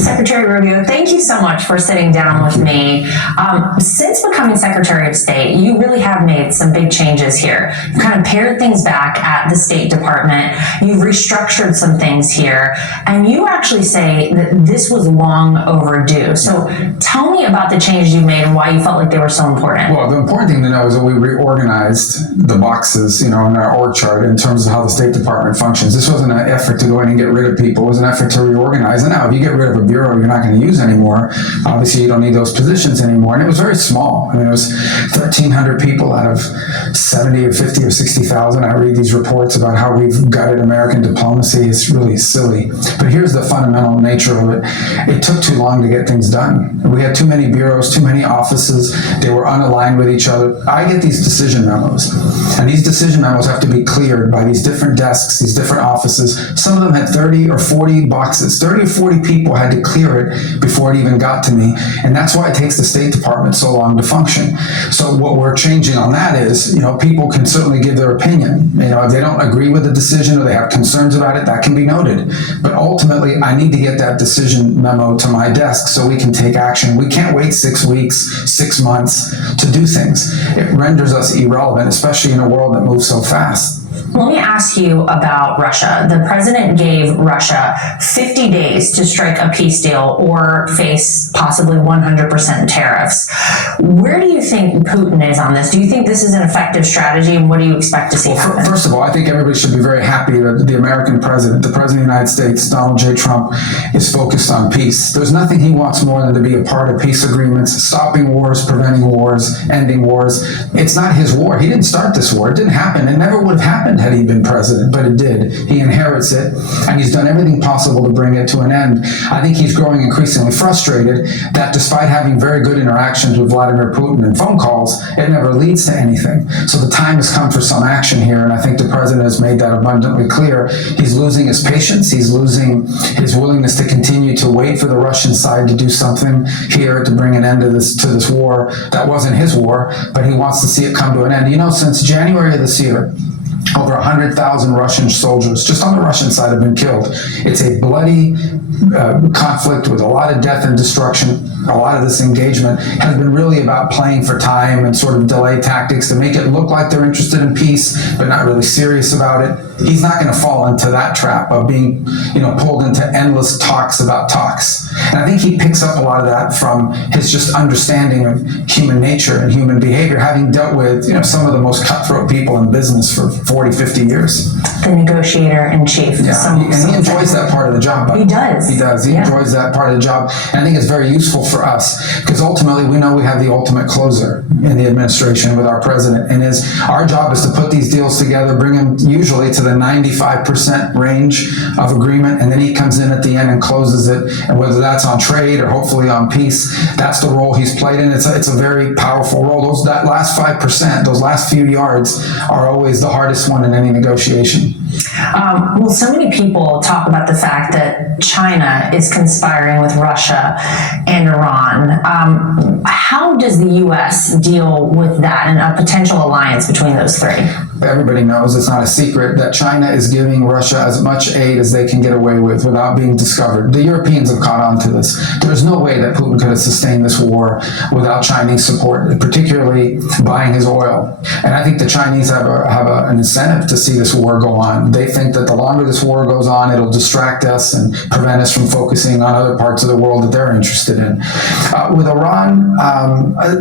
Secretary Rudio, thank you so much for sitting down with me. Since becoming Secretary of State, you really have made some big changes here. You've kind of pared things back at the State Department. You've restructured some things here, and you actually say that this was long overdue. So tell me about the changes you made and why you felt like they were so important. Well, the important thing to know is that we reorganized the boxes, in our org chart in terms of how the State Department functions. This wasn't an effort to go in and get rid of people. It was an effort to reorganize. And now, if you get rid of a bureau you're not going to use anymore, obviously you don't need those positions anymore. And it was very small. I mean, it was 1,300 people out of 70 or 50 or 60,000. I read these reports about how we've gutted American diplomacy. It's really silly. But here's the fundamental nature of it. It took too long to get things done. We had too many bureaus, too many offices. They were unaligned with each other. I get these decision memos, and these decision memos have to be cleared by these different desks, these different offices. Some of them had 30 or 40 boxes. 30 or 40 people had to clear it before it even got to me. And that's why it takes the State Department so long to function. So what we're changing on that is, people can certainly give their opinion. If they don't agree with the decision or they have concerns about it, that can be noted. But ultimately, I need to get that decision memo to my desk so we can take action. We can't wait 6 weeks, 6 months to do things. It renders us irrelevant, especially in a world that moves so fast. Let me ask you about Russia. The president gave Russia 50 days to strike a peace deal or face possibly 100% tariffs. Where do you think Putin is on this? Do you think this is an effective strategy, and what do you expect to see happen? First of all, I think everybody should be very happy that the American president, the president of the United States, Donald J. Trump, is focused on peace. There's nothing he wants more than to be a part of peace agreements, stopping wars, preventing wars, ending wars. It's not his war. He didn't start this war. It didn't happen. It never would have happened had he been president, but it did. He inherits it, and he's done everything possible to bring it to an end. I think he's growing increasingly frustrated that despite having very good interactions with Vladimir Putin and phone calls, it never leads to anything. So the time has come for some action here, and I think the president has made that abundantly clear. He's losing his patience. He's losing his willingness to continue to wait for the Russian side to do something here to bring an end to this war. That wasn't his war, but he wants to see it come to an end. Since January of this year, over 100,000 Russian soldiers, just on the Russian side, have been killed. It's a bloody conflict with a lot of death and destruction. A lot of this engagement has been really about playing for time and sort of delay tactics to make it look like they're interested in peace, but not really serious about it. He's not going to fall into that trap of being, pulled into endless talks about talks. And I think he picks up a lot of that from his just understanding of human nature and human behavior, having dealt with, some of the most cutthroat people in business for 40, 50 years. The negotiator in chief. Yeah, and he enjoys that part of the job. He does. He does. He enjoys that part of the job. And I think it's very useful for us because ultimately we know we have the ultimate closer in the administration with our president. And our job is to put these deals together, bring them usually to the 95% range of agreement, and then he comes in at the end and closes it. And whether that's on trade or hopefully on peace, that's the role he's played in. It's a very powerful role. That last 5%, those last few yards are always the hardest one in any negotiation. Well, so many people talk about the fact that China is conspiring with Russia and Iran. How does the U.S. deal with that and a potential alliance between those three? Everybody knows, it's not a secret, that China is giving Russia as much aid as they can get away with without being discovered. The Europeans have caught on to this. There's no way that Putin could have sustained this war without Chinese support, particularly buying his oil. And I think the Chinese have an incentive to see this war go on. They think that the longer this war goes on, it'll distract us and prevent us from focusing on other parts of the world that they're interested in. With Iran,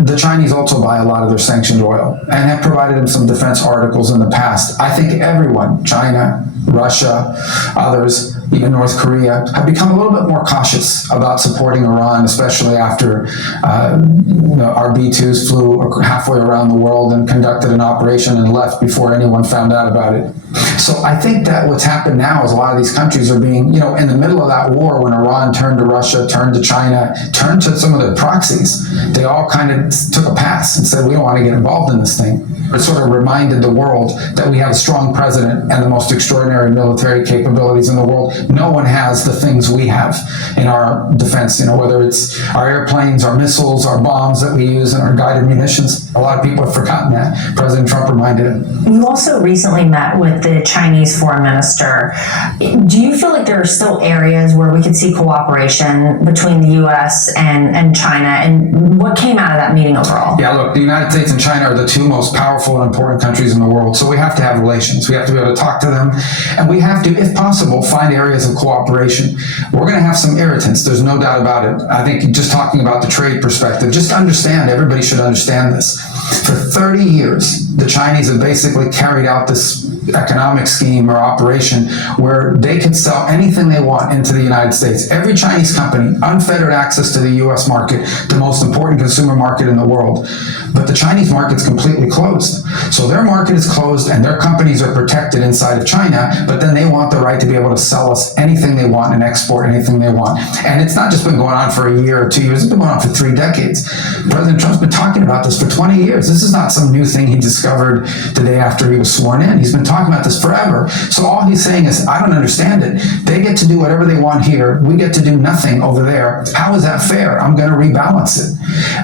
the Chinese also buy a lot of their sanctioned oil and have provided them some defense articles in the past. I think everyone, China, Russia, others, even North Korea, have become a little bit more cautious about supporting Iran, especially after our B-2s flew halfway around the world and conducted an operation and left before anyone found out about it. So I think that what's happened now is a lot of these countries are being, in the middle of that war when Iran turned to Russia, turned to China, turned to some of their proxies, they all kind of took a pass and said, we don't want to get involved in this thing. It sort of reminded the world that we have a strong president and the most extraordinary military capabilities in the world. No one has the things we have in our defense, whether it's our airplanes, our missiles, our bombs that we use, and our guided munitions. A lot of people have forgotten that. President Trump reminded him. You also recently met with with the Chinese foreign minister. Do you feel like there are still areas where we could see cooperation between the U.S. and China? And what came out of that meeting overall? Yeah, look, the United States and China are the two most powerful and important countries in the world, so we have to have relations. We have to be able to talk to them, and we have to, if possible, find areas of cooperation. We're going to have some irritants, there's no doubt about it. I think just talking about the trade perspective, just understand, everybody should understand this. For 30 years, the Chinese have basically carried out this economic scheme or operation where they can sell anything they want into the United States. Every Chinese company, unfettered access to the U.S. market, the most important consumer market in the world. But the Chinese market's completely closed. So their market is closed and their companies are protected inside of China, but then they want the right to be able to sell us anything they want and export anything they want. And it's not just been going on for a year or 2 years, it's been going on for 3 decades. President Trump's been talking about this for 20 years. This is not some new thing he discovered the day after he was sworn in. He's been talking about this forever. So all he's saying is, I don't understand it. They get to do whatever they want here. We get to do nothing over there. How is that fair? I'm going to rebalance it.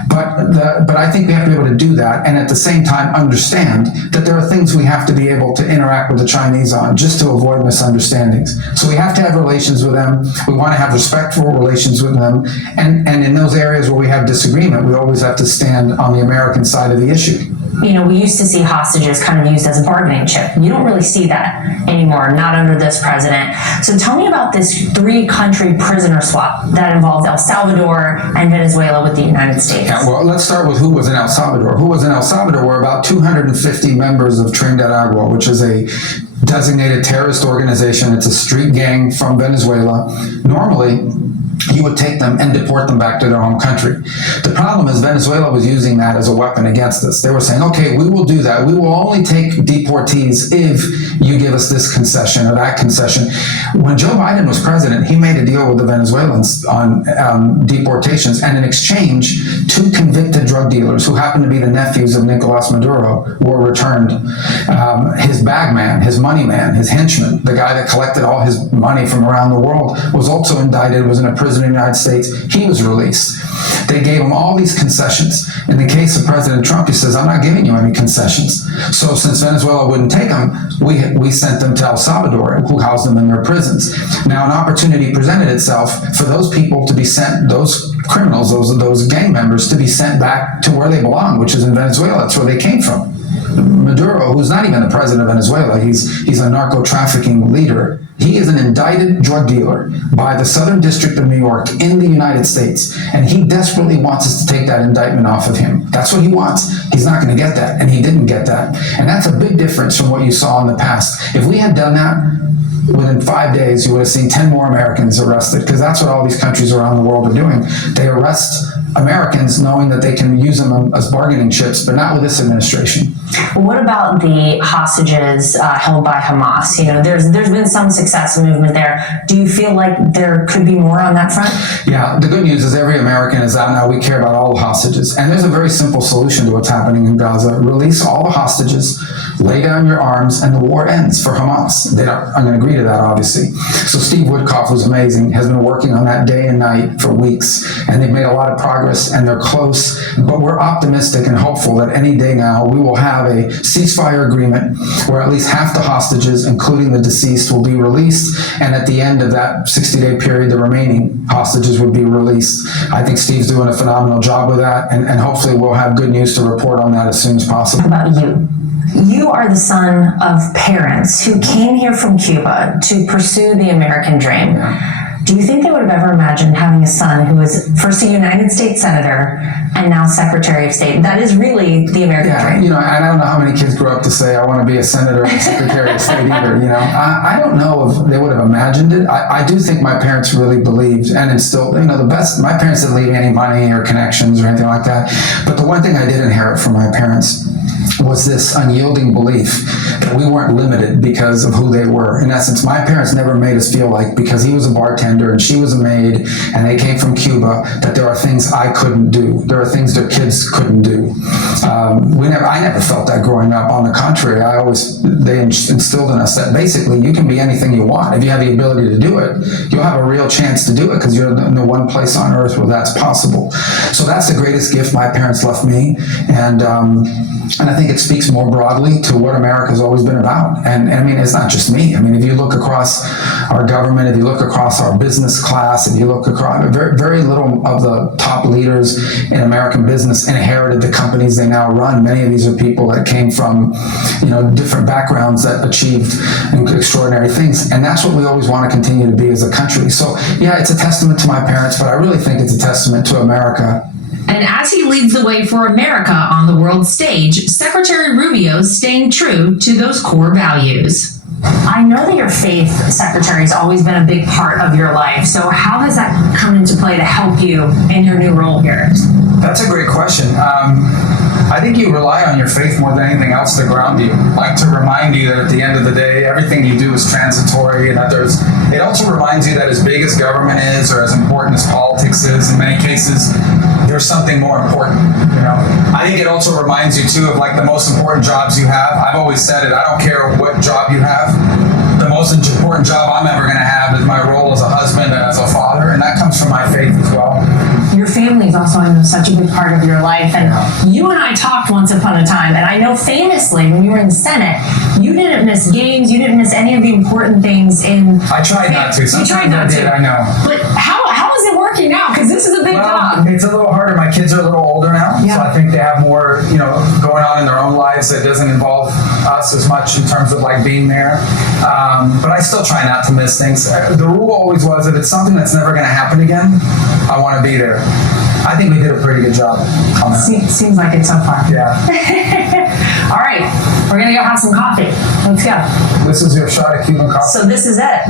But I think we have to be able to do that, and at the same time understand that there are things we have to be able to interact with the Chinese on just to avoid misunderstandings. So we have to have relations with them. We want to have respectful relations with them. And in those areas where we have disagreement, we always have to stand on the American side of the issue. You know, we used to see hostages kind of used as a bargaining chip. You don't really see that anymore, not under this president. So tell me about this 3-country prisoner swap that involved El Salvador and Venezuela with the United States. Yeah, well, let's start with who was in El Salvador. Who was in El Salvador were about 250 members of Trinidad, which is a designated terrorist organization. It's a street gang from Venezuela. Normally, you would take them and deport them back to their home country. The problem is Venezuela was using that as a weapon against us. They were saying, okay, we will do that. We will only take deportees if you give us this concession or that concession. When Joe Biden was president, he made a deal with the Venezuelans on deportations, and in exchange, 2 convicted drug dealers who happened to be the nephews of Nicolas Maduro were returned. His bag man, his money man, his henchman, the guy that collected all his money from around the world, was also indicted, was in a prison in the United States. He was released. They gave him all these concessions. In the case of President Trump, he says, I'm not giving you any concessions. So since Venezuela wouldn't take them, we sent them to El Salvador, who housed them in their prisons. Now an opportunity presented itself for those people to be sent, those criminals, those gang members, to be sent back to where they belong, which is in Venezuela. That's where they came from. Maduro, who's not even the president of Venezuela, he's a narco-trafficking leader. He is an indicted drug dealer by the Southern District of New York in the United States, and he desperately wants us to take that indictment off of him. That's what he wants. He's not going to get that, and he didn't get that. And that's a big difference from what you saw in the past. If we had done that, within 5 days, you would have seen 10 more Americans arrested, because that's what all these countries around the world are doing. They arrest Americans knowing that they can use them as bargaining chips, but not with this administration. What about the hostages held by Hamas? You know, there's been some success and movement there. Do you feel like there could be more on that front? Yeah, the good news is every American is out now. We care about all the hostages. And there's a very simple solution to what's happening in Gaza. Release all the hostages, lay down your arms, and the war ends for Hamas. They aren't going to agree to that, obviously. So Steve Woodcock, who's amazing, has been working on that day and night for weeks. And they've made a lot of progress, and they're close. But we're optimistic and hopeful that any day now we will have a ceasefire agreement where at least half the hostages, including the deceased, will be released. And at the end of that 60-day period, the remaining hostages would be released. I think Steve's doing a phenomenal job with that. And hopefully we'll have good news to report on that as soon as possible. How about you? You are the son of parents who came here from Cuba to pursue the American dream. Yeah. Do you think they would have ever imagined having a son who was first a United States Senator and now Secretary of State? That is really the American dream. You know, and I don't know how many kids grow up to say, I want to be a Senator and Secretary of State either, you know. I don't know if they would have imagined it. I do think my parents really believed and instilled, you know, the best. My parents didn't leave any money or connections or anything like that. But the one thing I did inherit from my parents was this unyielding belief that we weren't limited because of who they were. In essence, my parents never made us feel like because he was a bartender and she was a maid and they came from Cuba that there are things I couldn't do. There are things their kids couldn't do. I never felt that growing up. On the contrary, they instilled in us that basically you can be anything you want. If you have the ability to do it, you'll have a real chance to do it because you're in the one place on earth where that's possible. So that's the greatest gift my parents left me. And I I think it speaks more broadly to what America's always been about. And I mean, it's not just me. I mean, if you look across our government, if you look across our business class, if you look across, very, very little of the top leaders in American business inherited the companies they now run. Many of these are people that came from, different backgrounds that achieved extraordinary things. And that's what we always want to continue to be as a country. So yeah, it's a testament to my parents, but I really think it's a testament to America. And as he leads the way for America on the world stage, Secretary Rubio is staying true to those core values. I know that your faith, Secretary, has always been a big part of your life. So how has that come into play to help you in your new role here? That's a great question. I think you rely on your faith more than anything else to ground you, like to remind you that at the end of the day, everything you do is transitory, and that it also reminds you that as big as government is, or as important as politics is, in many cases, there's something more important, I think it also reminds you too of like the most important jobs you have. I've always said it, I don't care what job you have. The most important job I'm ever going to have is my role as a husband and as a father, and that comes from my faith as well. Your family is also, I know, such a big part of your life, and you and I talked once upon a time, and I know famously when you were in the Senate, you didn't miss games, you didn't miss any of the important things in... I tried not to. You tried not to. I know. But how is it working out? Because this is a big job. It's a little harder. My kids are a little older now, so I think they have more, going on in their own lives that doesn't involve us as much in terms of like being there. But I still try not to miss things. The rule always was that it's something that's never going to happen again, I want to be there. I think we did a pretty good job on that. Seems like it so far. Yeah. All right, we're going to go have some coffee. Let's go. This is your shot of Cuban coffee? So this is it.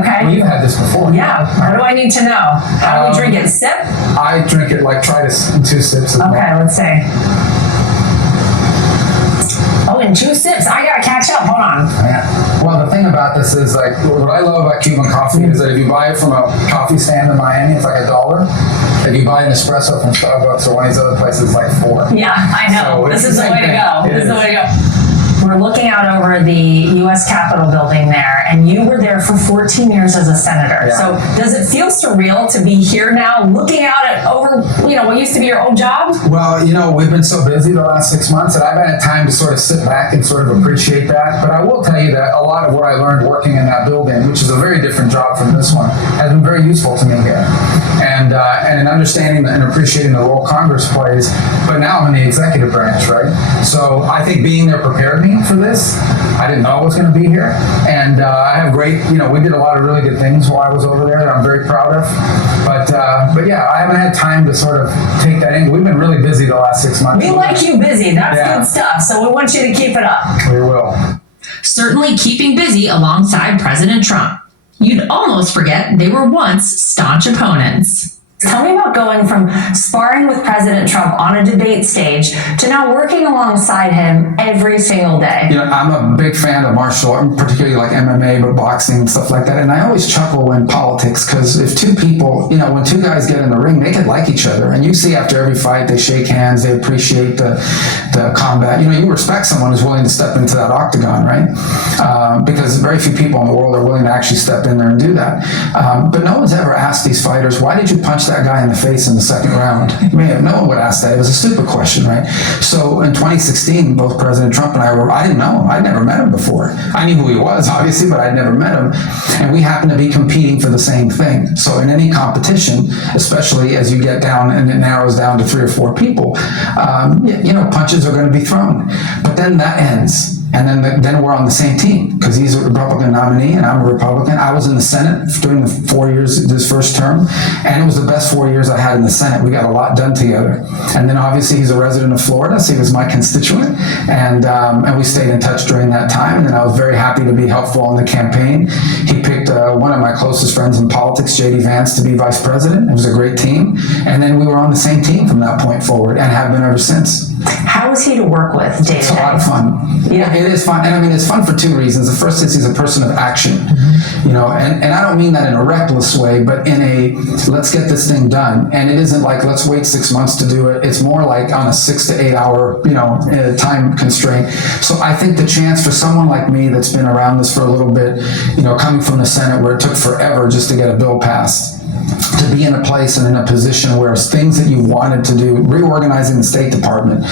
Okay. Well, you've had this before. Yeah. What do I need to know? How do we drink it? Sip? I drink it try to in 2 sips. Okay, let's see. Oh, in 2 sips. I gotta catch up. Hold on. Yeah. Well, the thing about this is what I love about Cuban coffee is that if you buy it from a coffee stand in Miami, it's like $1. If you buy an espresso from Starbucks or one of these other places, it's like $4. Yeah, I know. So this is the way to go. This is the way to go. We're looking out over the U.S. Capitol building there, and you were there for 14 years as a senator. Yeah. So does it feel surreal to be here now, looking out at over, what used to be your old job? Well, we've been so busy the last 6 months that I've had time to sort of sit back and sort of appreciate that. But I will tell you that a lot of what I learned working in that building, which is a very different job from this one, has been very useful to me here. And in understanding and appreciating the role Congress plays, but now I'm in the executive branch, right? So I think being there prepared me for this. I didn't know I was going to be here. And I have great, we did a lot of really good things while I was over there that I'm very proud of. But yeah, I haven't had time to sort of take that in. We've been really busy the last 6 months. We like you busy. That's good stuff. So we want you to keep it up. We will. Certainly keeping busy alongside President Trump. You'd almost forget they were once staunch opponents. Tell me about going from sparring with President Trump on a debate stage to now working alongside him every single day. I'm a big fan of martial art, particularly like MMA, but boxing and stuff like that. And I always chuckle in politics because if two people, when two guys get in the ring, they could like each other. And you see after every fight, they shake hands, they appreciate the combat. You respect someone who's willing to step into that octagon, right? Because very few people in the world are willing to actually step in there and do that. But no one's ever asked these fighters, why did you punch that guy in the face in the second round? Man, no one would ask that. It was a stupid question, right? So in 2016, both President Trump and I didn't know him. I'd never met him before. I knew who he was, obviously, but I'd never met him. And we happened to be competing for the same thing. So in any competition, especially as you get down and it narrows down to 3 or 4 people, punches are going to be thrown. But then that ends. And then we're on the same team because he's a Republican nominee and I'm a Republican. I was in the Senate during the 4 years, this first term, and it was the best 4 years I had in the Senate. We got a lot done together. And then obviously he's a resident of Florida, so he was my constituent, and we stayed in touch during that time. And then I was very happy to be helpful in the campaign. He picked one of my closest friends in politics, J.D. Vance, to be vice president. It was a great team. And then we were on the same team from that point forward and have been ever since. How is he to work with day to day? It's a lot of fun. Yeah. It is fun. And I mean, it's fun for 2 reasons. The first is he's a person of action, and I don't mean that in a reckless way, but in a, let's get this thing done. And it isn't like, let's wait 6 months to do it. It's more like on a 6 to 8 hour, time constraint. So I think the chance for someone like me that's been around this for a little bit, coming from the Senate where it took forever just to get a bill passed, to be in a place and in a position where things that you wanted to do, reorganizing the State Department,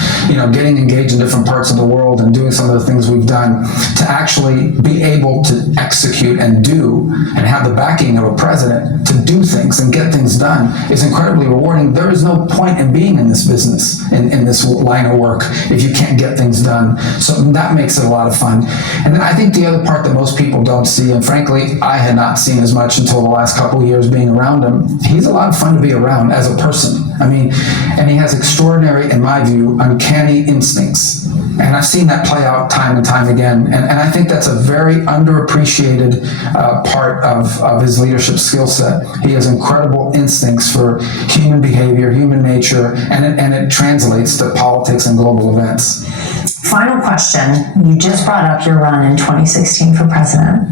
getting engaged in different parts of the world and doing some of the things we've done, to actually be able to execute and do and have the backing of a president to do things and get things done is incredibly rewarding. There is no point in being in this business, in this line of work, if you can't get things done. So that makes it a lot of fun. And then I think the other part that most people don't see, and frankly, I had not seen as much until the last couple of years being around him, he's a lot of fun to be around as a person. And he has extraordinary, in my view, uncanny instincts. And I've seen that play out time and time again. And I think that's a very underappreciated part of his leadership skill set. He has incredible instincts for human behavior, human nature, and it translates to politics and global events. Final question. You just brought up your run in 2016 for president.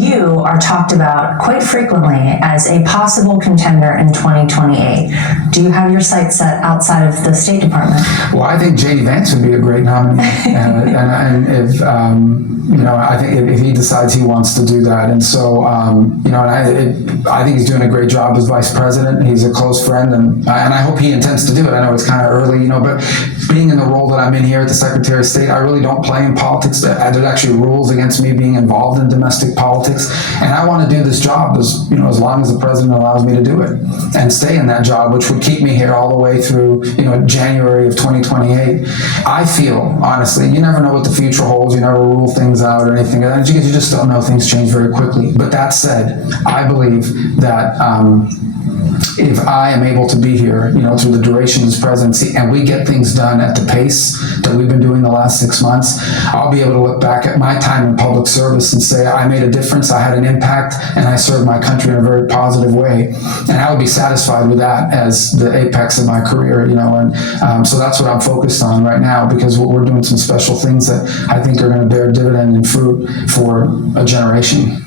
You are talked about quite frequently as a possible contender in 2028. Do you have your sights set outside of the State Department? Well, I think J.D. Vance would be a great nominee. and if, I think if he decides he wants to do that. And so, I think he's doing a great job as vice president. He's a close friend, and I hope he intends to do it. I know it's kind of early, but being in the role that I'm in here at the Secretary of State, I really don't play in politics. There's actually rules against me being involved in domestic politics, and I want to do this job as long as the president allows me to do it, and stay in that job, which would keep me here all the way through January of 2028. I feel, honestly, you never know what the future holds. You never rule things out or anything, because you just don't know. Things change very quickly. But that said, I believe that if I am able to be here, through the duration of this presidency, and we get things done at the pace that we've been doing the last 6 months, I'll be able to look back at my time in public service and say, I made a difference, I had an impact, and I served my country in a very positive way. And I would be satisfied with that as the apex of my career, so that's what I'm focused on right now, because we're doing some special things that I think are going to bear dividend and fruit for a generation.